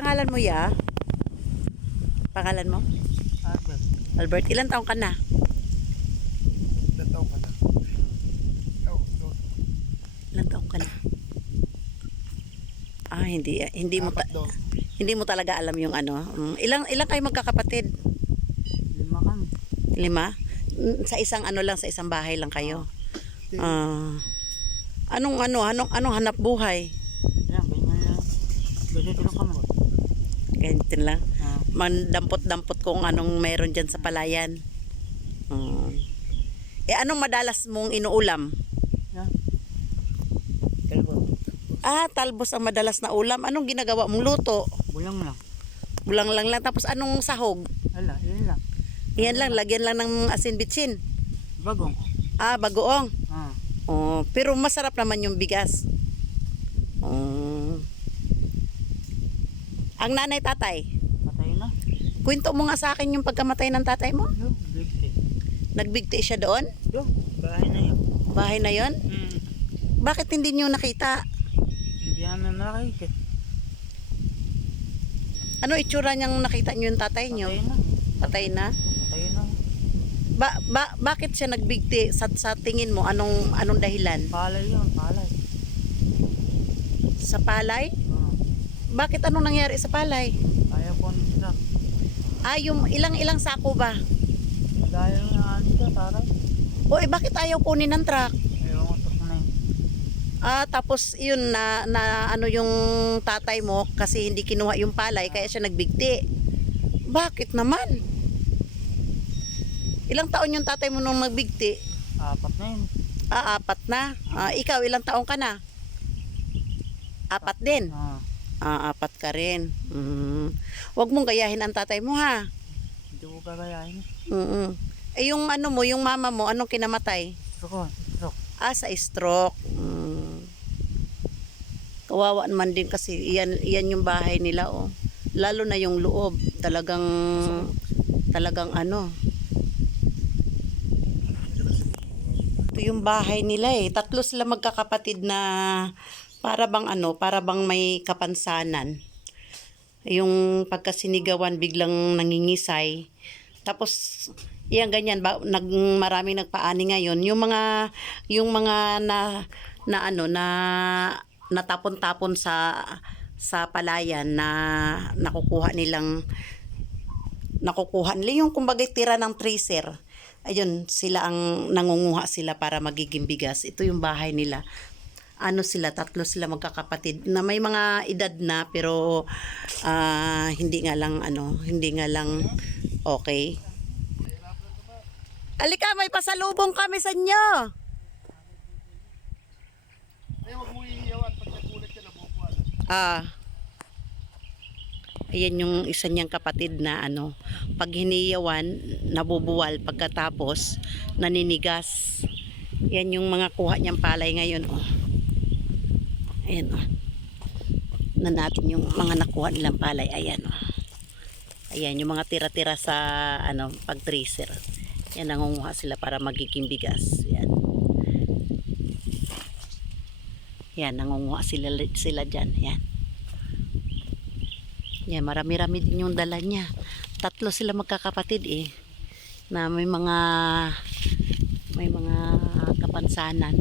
pangalan mo ya? Pangalan mo? Albert. Albert, ilan taong ka na? Ilan taon ka na? Ikaw, Lord. Ilan taong ka na? Hindi mo Apat daw. hindi mo talaga alam yung ano. Ilang kayo magkakapatid? 5 kami. 5? Sa isang ano lang, sa isang bahay lang kayo. Anong hanap buhay? Yan, ganyan lang. Ganito lang kami. Ganito lang. Mandampot-dampot kung anong meron dyan sa palayan. Anong madalas mong inuulam? Yan. Talbot. Talbos ang madalas na ulam. Anong ginagawa mong luto? Bulang lang. Bulang lang. Tapos anong sahog? Wala, yun lang. Yan lang, lagyan lang ng asin bitsin. Bagong. Bagoong. Ah. Pero masarap naman yung bigas. Ang nanay tatay, Patay na. kwento mo nga sa akin yung pagkamatay ng tatay mo. Yo, bigti. Nagbigti siya doon? Yo, bahay na yun. Bahay na yon? Bakit hindi niyo nakita? Hindi namin nakikit. Ano itsura niyang nakita niyo yung tatay niyo? Patay na. Patay na? Patay na. Bakit siya nagbigti? Sa tingin mo, anong dahilan? Palay yun, palay. Sa palay? Ah. Bakit anong nangyari sa palay? Ayaw po nila. Yung ilang sako ba? Madaya nga siya, taray. Bakit ayaw kunin ng truck? Ayaw ko ito na yun. Tapos yun na ano yung tatay mo kasi hindi kinuha yung palay kaya siya nagbigti. Bakit naman? Ilang taon yung tatay mo nung nagbigti? 4 na yun. 4 na. Ikaw ilang taon ka na? 4 din. 4 ka rin. Huwag mong gayahin ang tatay mo ha. Hindi ko kagayahin. Yung ano mo, yung mama mo, anong kinamatay? Stroke. Sa stroke. Kawawa naman din kasi iyan yung bahay nila lalo na yung loob talagang ano. Ito yung bahay nila 3 sila magkakapatid na para bang may kapansanan. Yung pagkasinigawan biglang nangingisay. Tapos yan ganyan maraming nagpaani ngayon. Yung mga natapon-tapon sa palayan na nakukuha nila yung kumbaga tira ng tracer. Ayun, sila ang nangunguha sila para magiging bigas. Ito yung bahay nila. Sila 3 sila magkakapatid na may mga edad na pero hindi nga lang okay. Alika, may pasalubong kami sa inyo. Huwag mo iiyawan pag nagulat ka na bubuan. Ayan yung isa niyang kapatid na pag hiniyawan, nabubuwal pagkatapos naninigas. Yan yung mga kuha niyang palay ngayon Ayan na natin yung mga nakuha nilang palay. Ayan Ayan yung mga tira-tira sa pag tracer. Yan nangunguha sila para magiging bigas. Yan nangunguha sila dyan. Yan, marami-rami din yung dala niya. 3 sila magkakapatid na may mga kapansanan.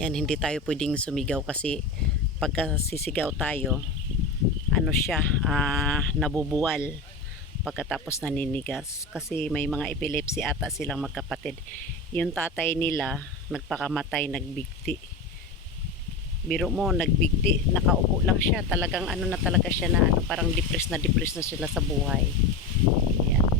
Yan, hindi tayo pwedeng sumigaw kasi pagka sisigaw tayo, nabubuwal pagkatapos naninigas kasi may mga epilepsy ata silang magkapatid. Yung tatay nila nagpakamatay, nagbigti. Biro mo, nagbigti, nakaupo lang siya, talagang na talaga siya na parang depressed na sila sa buhay. Yan.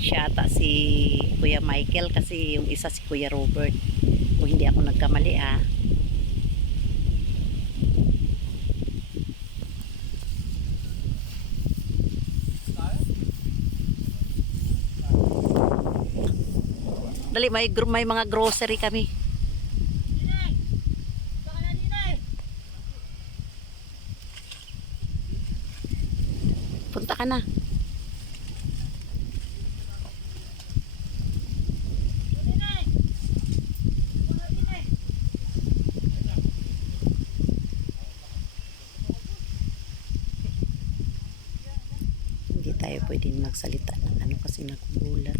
Siya ata si Kuya Michael kasi yung isa si Kuya Robert. Kung hindi ako nagkamali Dali, may mga grocery kami. Pumunta ka na. Hindi tayo pwedeng magsalita ng ano kasi nagugulat.